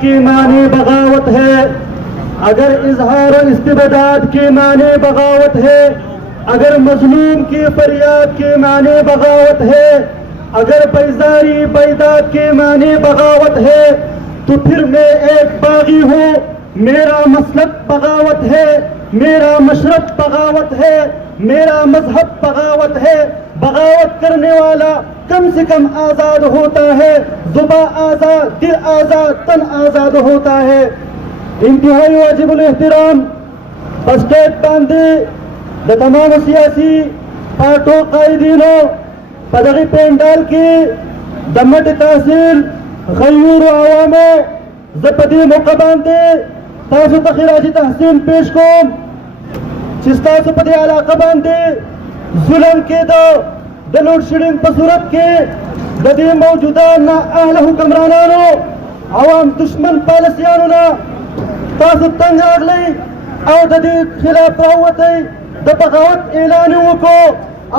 کی معنی بغاوت ہے، اگر اظہار و استبداد کی معنی بغاوت ہے، اگر مظلوم کی فریاد کی معنی بغاوت ہے، اگر بیزاری بیداد کی معنی بغاوت ہے، تو پھر میں ایک باغی ہوں، میرا مسلک بغاوت ہے، میرا مشرب بغاوت ہے، میرا مذہب بغاوت ہے۔ بغاوت کرنے والا کم سے کم آزاد ہوتا ہے، زباں آزاد، دل آزاد، تن آزاد ہوتا ہے۔ انتہائی واجب الاحترام اسٹیٹ باندھی دا تمام سیاسی پارٹوں قائدینوں پدغی پینڈال کی دمٹ تحصیل غیور و عوامو زپدی موقع باندھی تاسو تخراجی تحسین پیش کوم چستاسو پدی علاقہ باندھی ظلم کے دا لوڈ شیڈنگ پصورت کے ددی موجودہ نا اہل حکمرانانو عوام دشمن پالیسیانو نا تاسو تنگ آگلی او ددی خلاف راوتی دا بغاوت اعلانیو کو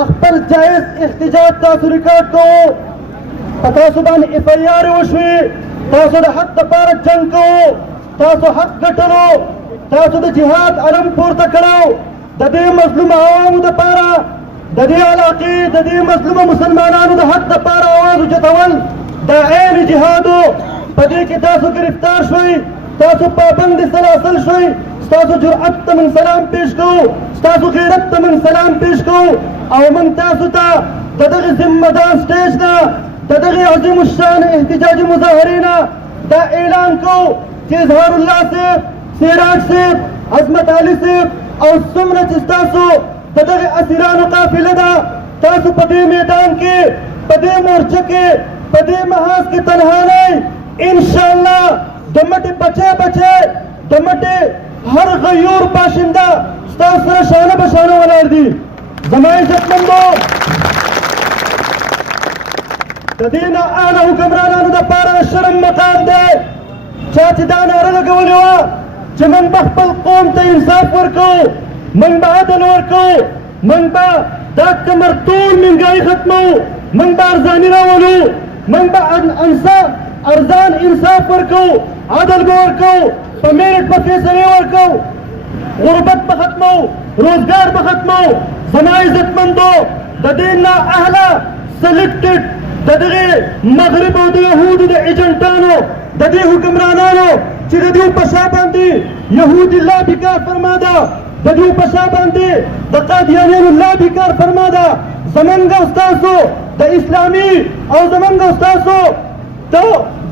اخبر جائز احتجاج تاسو ریکارڈ کو تاسو بان ایف آئی آر وشوی تاسو دا حق دا پارت جنگ کو تاسو حق گٹلو تاسو دا جہاد علم پورتا کرو دا دی مظلوم عوامو دا پارا دا دی علاقی دا دی مظلوم مسلمانانو دا حق دا پارا آوازو جتول دا عین جہادو پدی کی تاسو گرفتار شوی تاسو پابند سلاسل شوی تاسو جرعت من سلام پیش کو تاسو غیرت من سلام پیش کو او من تاسو تا ددغ ذمہ دار سٹیج نا ددغ عظیم الشان احتجاجی مظاہرینا دا اعلان کو کہ اظہار اللہ سے سیراج سے عظمت علی سے اور سمرہ چستاسو ددغ اسیران و قافلہ دا تاسو پدی میدان کے پدی مورچہ کے پدی محاذ کے تنہانے انشاءاللہ دمٹی بچے بچے دمٹی ہر غیور باشندہ ستاسر شانہ بشانہ والار دی زمائی عزتمندو ددینا آنا حکمرانانو دا پارا شرم مقام دے چاچی دانا رلگولیوا چی من بخپل قوم تا انصاف ورکو من با عدل ورکو من با دا کمرتون منگائی ختمو من با ارزانی راولو من با ارزان انصاف ورکو عدل ورکو پمیرٹ پا فیصلے ورکو غربت پا ختمو روزگار پا ختمو زمائی عزتمندو ددینا اہلا سلیکٹڈ ددغی مغرب و دا یہود دا ایجنٹانو ددی حکمرانانو چی ددیو پشا باندی یہود اللہ بھی کار فرمادا ددیو پشا باندی دا قادیانین اللہ بھی کار فرمادا زمانگا استاسو دا اسلامی او زمانگا استاسو دا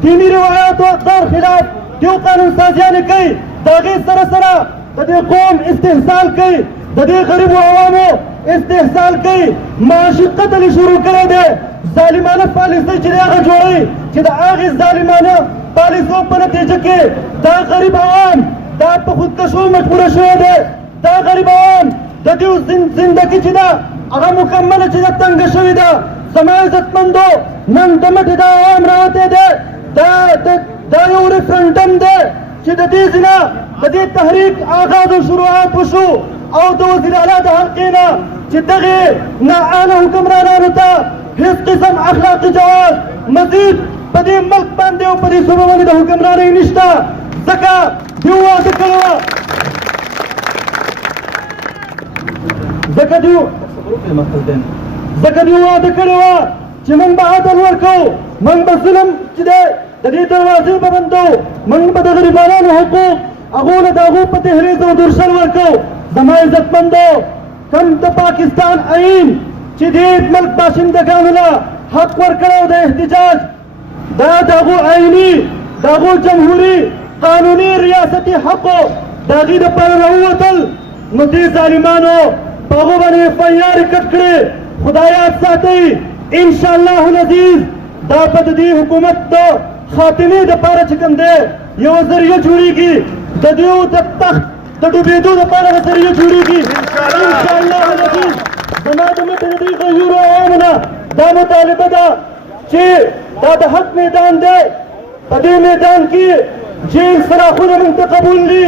دینی روایات و اقدار خلاف دیو قانون سازیانے کئی دا غیر سرسرا ددی قوم استحصال کئی ددی غریب و عوامو استحصال کئی معاشی قتل شروع کرے دے ظالمانہ پالیسی چلے آگا جوڑی چی دا آغی ظالمانہ پالیسوں پر نتیجہ کے دا غریب عوام دا پا خودکشو مجبور شوئے دے دا غریب عوام دا دیو زندگی چی دا اگا مکمل چی دا تنگ شوئی دا زمائی عزتمندو نن دمٹ دا عوام راتے دے دا یو ریفرنڈم دے چی دا دی زنا دا دی تحریک آغاز و شروعات وشو او دا وزیر اعلیٰ دا حلقینا چی دغی نا آنا حکمرانانو تا اس قسم اخلاقی جواز مزید پدی ملک باندے و پدی صوبہ باندے دا حکمرانی نشتا زکا دیو آدھے کروا زکا دیو آدھے کروا چی من با عدل ورکو من با ظلم چی دے دی دروازی ببندو من با دا غریبانان حقوق اغول دا اغو پا تحریز و درشل ورکو زمائی عزت مندو کم دا پاکستان آئین چی دید ملک باشندگانولا حق ورکڑو دا احتجاج دا داغو آئینی داغو جمہوری قانونی ریاستی حقو داغی دا پر رووتل نتی ظالمانو باغو بانی فیاری کٹ کرے خدایات ساتی انشاءاللہ العزیز دا پددی حکومت دا خاتمی دا پارا چکم دے یہ ذریعہ جوڑی کی دا دیو دا تخت دا ڈوبیدو دا پارا ذریعہ جوڑی کی انشاءاللہ العزیز زمان میں تنظیم غیور آمنا دا مطالبہ دا چی دا دا حق میدان دے پدی میدان کی جیل سراخون منت قبول لی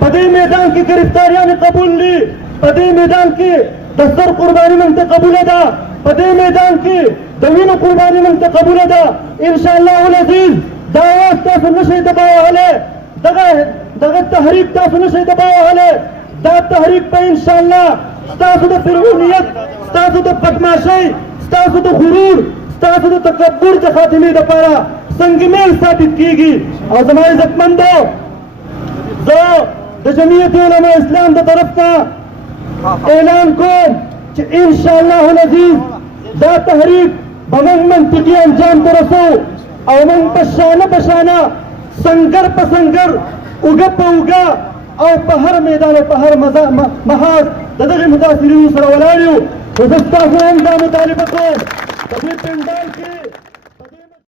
پدی میدان کی گرفتاریان قبول لی پدی میدان کی دستر قربانی منت قبول دا پدی میدان کی دوین قربانی منت قبول دا انشاءاللہ العزیز دعوات تاسو نشئ دباوهلی دغه تحریک تاسو نشئ دباوهلی دا تحریک په انشاءالله ستاسو د فرعونیت ستاسو د بدماشۍ ستاسو د غرور ستاسو د تکبر د خاتمې دپاره سنگمیل ثابت کیږي او زما عزتمندو زه د جمعیت علما اسلام د طرف نه اعلان کوم چې انشاءالله العزیز دا تحریک به موږ منطقي انجام ته رسو او موږ په شانه په شانه سنګر په سنګر اوږه په اوږه او په هر میدان او په هر محاذ د دغې متاثرینو سره ولاړ یو خو زه ستاسو هم دا مطالبه کوم په دې پنډال کې